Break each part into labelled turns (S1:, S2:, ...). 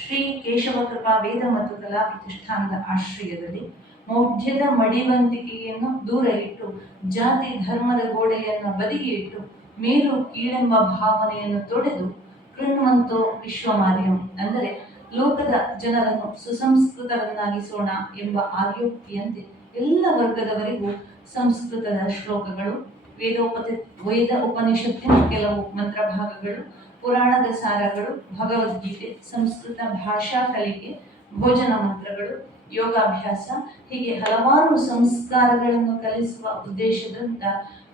S1: ಶ್ರೀ ಕೇಶವ ಕೃಪಾ ವೇದ ಮತ್ತು ಕಲಾ ಪ್ರತಿಷ್ಠಾನದ ಆಶ್ರಯದಲ್ಲಿ ಮೌಢ್ಯದ ಮಡಿವಂತಿಕೆಯನ್ನು ದೂರ ಇಟ್ಟು ಜಾತಿ ಧರ್ಮದ ಗೋಡೆಯನ್ನು ಬದಿಗೆ ಇಟ್ಟು ಮೇಲು ಕೀಳೆಂಬ ಭಾವನೆಯನ್ನು ತೊಡೆದು ಕೃಣ್ವಂತೋ ವಿಶ್ವಮಾರ್ಯಂ ಅಂದರೆ ಲೋಕದ ಜನರನ್ನು ಸುಸಂಸ್ಕೃತರನ್ನಾಗಿಸೋಣ ಎಂಬ ಆಯೋಕ್ತಿಯಂತೆ ಎಲ್ಲ ವರ್ಗದವರಿಗೂ ಸಂಸ್ಕೃತದ ಶ್ಲೋಕಗಳು ವೇದೋಪತಿ ವೇದ ಉಪನಿಷತ್ತಿನ ಕೆಲವು ಮಂತ್ರಭಾಗಗಳು, ಪುರಾಣದ ಸಾರಗಳು, ಭಗವದ್ಗೀತೆ, ಸಂಸ್ಕೃತ ಭಾಷಾ ಕಲಿಕೆ, ಭೋಜನ ಮಂತ್ರಗಳು, ಯೋಗಾಭ್ಯಾಸ, ಹೀಗೆ ಹಲವಾರು ಸಂಸ್ಕಾರಗಳನ್ನು ಕಲಿಸುವ ಉದ್ದೇಶದಿಂದ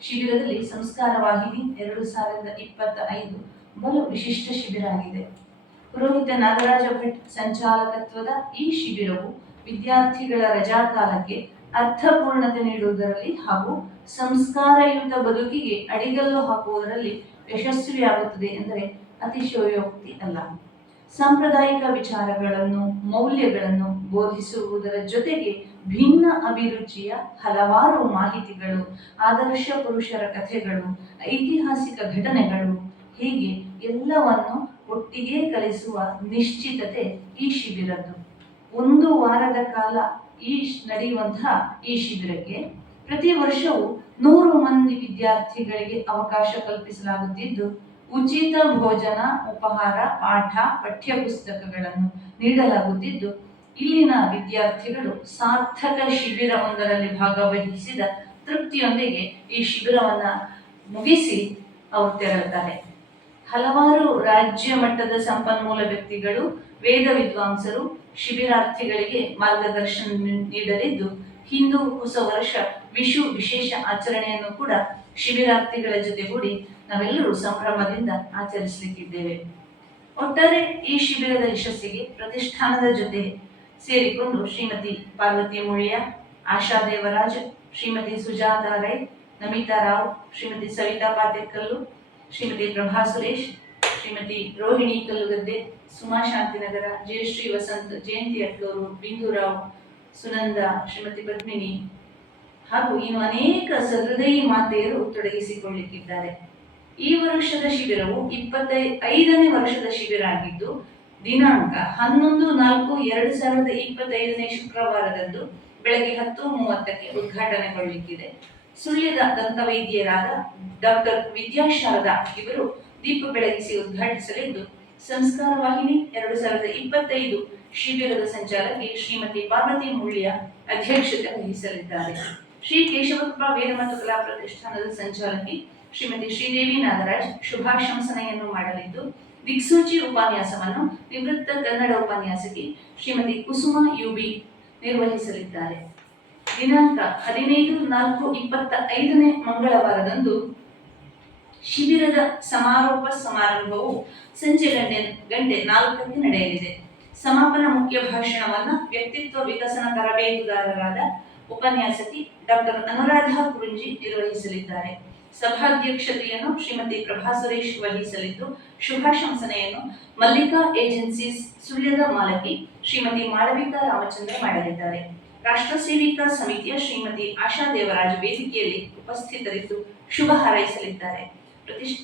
S1: ಶಿಬಿರದಲ್ಲಿ ಸಂಸ್ಕಾರ ವಾಹಿನಿ ಎರಡು ಸಾವಿರದ ಇಪ್ಪತ್ತ ಐದು ಬಲು ವಿಶಿಷ್ಟ ಶಿಬಿರ ಆಗಿದೆ. ಪುರೋಹಿತ ನಾಗರಾಜ ಭಟ್ ಸಂಚಾಲಕತ್ವದ ಈ ಶಿಬಿರವು ವಿದ್ಯಾರ್ಥಿಗಳ ರಜಾಕಾಲಕ್ಕೆ ಅರ್ಥಪೂರ್ಣತೆ ನೀಡುವುದರಲ್ಲಿ ಹಾಗೂ ಸಂಸ್ಕಾರಯುತ ಬದುಕಿಗೆ ಅಡಿಗಲ್ಲು ಹಾಕುವುದರಲ್ಲಿ ಯಶಸ್ವಿಯಾಗುತ್ತದೆ ಎಂದರೆ ಅತಿಶಯೋಕ್ತಿ ಅಲ್ಲ. ಸಾಂಪ್ರದಾಯಿಕ ವಿಚಾರಗಳನ್ನು, ಮೌಲ್ಯಗಳನ್ನು ಬೋಧಿಸುವುದರ ಜೊತೆಗೆ ಭಿನ್ನ ಅಭಿರುಚಿಯ ಹಲವಾರು ಮಾಹಿತಿಗಳು, ಆದರ್ಶ ಪುರುಷರ ಕಥೆಗಳು, ಐತಿಹಾಸಿಕ ಘಟನೆಗಳು, ಹೀಗೆ ಎಲ್ಲವನ್ನು ಒಟ್ಟಿಗೆ ಕಲಿಸುವ ನಿಶ್ಚಿತತೆ ಈ ಶಿಬಿರದ್ದು. ಒಂದು ವಾರದ ಕಾಲ ಈ ನಡೆಯುವಂತಹ ಈ ಶಿಬಿರಕ್ಕೆ ಪ್ರತಿ ವರ್ಷವೂ ನೂರು ಮಂದಿ ವಿದ್ಯಾರ್ಥಿಗಳಿಗೆ ಅವಕಾಶ ಕಲ್ಪಿಸಲಾಗುತ್ತಿದ್ದು, ಉಚಿತ ಭೋಜನ, ಉಪಹಾರ, ಪಾಠ, ಪಠ್ಯಪುಸ್ತಕಗಳನ್ನು ನೀಡಲಾಗುತ್ತಿದ್ದು, ಇಲ್ಲಿನ ವಿದ್ಯಾರ್ಥಿಗಳು ಸಾರ್ಥಕ ಶಿಬಿರವೊಂದರಲ್ಲಿ ಭಾಗವಹಿಸಿದ ತೃಪ್ತಿಯೊಂದಿಗೆ ಈ ಶಿಬಿರವನ್ನ ಮುಗಿಸಿ ಅವರು ತೆರಳುತ್ತಾರೆ ಹಲವಾರು ರಾಜ್ಯ ಮಟ್ಟದ ಸಂಪನ್ಮೂಲ ವ್ಯಕ್ತಿಗಳು, ವೇದ ವಿದ್ವಾಂಸರು, ಶಿಬಿರಾರ್ಥಿಗಳಿಗೆ ಮಾರ್ಗದರ್ಶನ ನೀಡಲಿದ್ದು, ಹಿಂದೂ ಹೊಸ ವರ್ಷ ವಿಶು ವಿಶೇಷ ಆಚರಣೆಯನ್ನು ಕೂಡ ಶಿಬಿರಾರ್ಥಿಗಳ ಜೊತೆಗೂಡಿ ನಾವೆಲ್ಲರೂ ಸಂಭ್ರಮದಿಂದ ಆಚರಿಸಲಿಕ್ಕಿದ್ದೇವೆ. ಒಟ್ಟಾರೆ ಈ ಶಿಬಿರದ ಯಶಸ್ಸಿಗೆ ಪ್ರತಿಷ್ಠಾನದ ಜೊತೆ ಸೇರಿಕೊಂಡು ಶ್ರೀಮತಿ ಪಾರ್ವತಿ ಮುಳ್ಯ ಆಶಾ ದೇವರಾಜ್, ಶ್ರೀಮತಿ ಸುಜಾತಾ ರೈ, ನಮಿತಾ ರಾವ್, ಶ್ರೀಮತಿ ಸವಿತಾ ಪಾತೆಕಲ್ಲು ಶ್ರೀಮತಿ ಪ್ರಭಾ ಸುರೇಶ್, ಶ್ರೀಮತಿ ರೋಹಿಣಿ ಕಲ್ಲುಗದ್ದೆ, ಸುಮಾ ಶಾಂತಿನಗರ ಜಯಶ್ರೀ ವಸಂತ್, ಜಯಂತಿ ಅಟ್ಲೂರು, ಬಿಂದುರಾವ್, ಸುನಂದ, ಶ್ರೀಮತಿ ಪದ್ಮಿನಿ ಹಾಗೂ ಇನ್ನು ಅನೇಕ ಸಹೃದಯಿ ಮಾತೆಯರು ತೊಡಗಿಸಿಕೊಳ್ಳುತ್ತಿದ್ದಾರೆ. ಈ ವರ್ಷದ ಶಿಬಿರವು ಇಪ್ಪತ್ತೈ ಐದನೇ ವರ್ಷದ ಶಿಬಿರ ಆಗಿದ್ದು, ದಿನಾಂಕ ಹನ್ನೊಂದು ನಾಲ್ಕು ಎರಡು ಸಾವಿರದ ಇಪ್ಪತ್ತೈದನೇ ಶುಕ್ರವಾರದಂದು ಬೆಳಗ್ಗೆ ಹತ್ತು ಮೂವತ್ತಕ್ಕೆ ಉದ್ಘಾಟನೆಗೊಳ್ಳಲಿಕ್ಕಿದೆ ಸುಳ್ಯದ ದಂತವೈದ್ಯರಾದ ಡಾಕ್ಟರ್ ವಿದ್ಯಾಶಾರದ ಇವರು ದೀಪ ಬೆಳಗಿಸಿ ಉದ್ಘಾಟಿಸಲಿದ್ದು ಸಂಸ್ಕಾರ ವಾಹಿನಿ ಎರಡು ಸಾವಿರದ ಇಪ್ಪತ್ತೈದು ಶಿಬಿರದ ಸಂಚಾಲಕಿ ಶ್ರೀಮತಿ ಪಾರ್ವತಿ ಮುಳ್ಯ ಅಧ್ಯಕ್ಷತೆ ವಹಿಸಲಿದ್ದಾರೆ. ಶ್ರೀ ಕೇಶವಕೃಪಾ ವೇದ ಮತ್ತು ಕಲಾ ಪ್ರತಿಷ್ಠಾನದ ಸಂಚಾಲಕಿ ಶ್ರೀಮತಿ ಶ್ರೀದೇವಿ ನಾಗರಾಜ್ ಶುಭಾಶಂಸನೆಯನ್ನು ಮಾಡಲಿದ್ದು, ದಿಕ್ಸೂಚಿ ಉಪನ್ಯಾಸವನ್ನು ನಿವೃತ್ತ ಕನ್ನಡ ಉಪನ್ಯಾಸಕಿ ಶ್ರೀಮತಿ ಕುಸುಮ ಯುಬಿ ನಿರ್ವಹಿಸಲಿದ್ದಾರೆ. ದಿನಾಂಕ ಹದಿನೈದು ನಾಲ್ಕು ಇಪ್ಪತ್ತ ಐದನೇ ಮಂಗಳವಾರದಂದು ಶಿಬಿರದ ಸಮಾರೋಪ ಸಮಾರಂಭವು ಸಂಜೆ ಗಂಟೆ ಗಂಟೆ ನಾಲ್ಕಕ್ಕೆ ನಡೆಯಲಿದೆ. ಸಮಾಪನ ಮುಖ್ಯ ಭಾಷಣವನ್ನು ವ್ಯಕ್ತಿತ್ವ ವಿಕಸನ ತರಬೇತುದಾರರಾದ ಉಪನ್ಯಾಸಕಿ ಡಾಕ್ಟರ್ ಅನುರಾಧ ಕುರುಂಜಿ ನಿರ್ವಹಿಸಲಿದ್ದಾರೆ. ಸಭಾಧ್ಯಕ್ಷತೆಯನ್ನು ಶ್ರೀಮತಿ ಪ್ರಭಾ ಸುರೇಶ್ ವಹಿಸಲಿದ್ದು, ಶುಭಾಶಂಸನೆಯನ್ನು ಮಲ್ಲಿಕಾ ಏಜೆನ್ಸೀಸ್ ಸುಳ್ಯದ ಮಾಲಕಿ ಶ್ರೀಮತಿ ಮಾಳವಿಕಾ ರಾಮಚಂದ್ರ ಮಾಡಲಿದ್ದಾರೆ. ರಾಷ್ಟ್ರ ಸೇವಿಕಾ ಸಮಿತಿಯ ಶ್ರೀಮತಿ ಆಶಾ ದೇವರಾಜ್ ವೇದಿಕೆಯಲ್ಲಿ ಉಪಸ್ಥಿತರಿದ್ದು ಶುಭ ಹಾರೈಸಲಿದ್ದಾರೆ. ಪ್ರತಿಷ್ಠ